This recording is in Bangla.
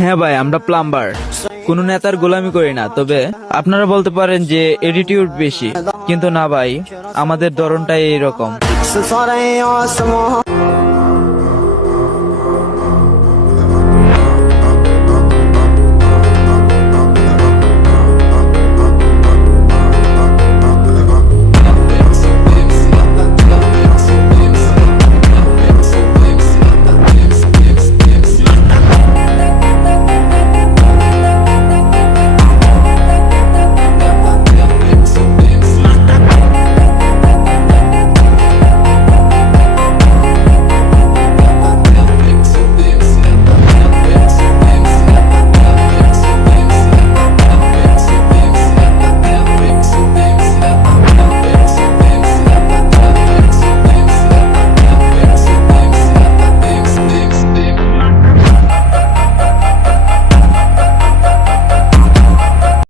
হ্যাঁ ভাই, আমরা প্লাম্বার, কোনো নেতার গোলামি করি না। তবে আপনারা বলতে পারেন যে এটিটিউড বেশি, কিন্তু না ভাই, আমাদের ধরনটাই এইরকম।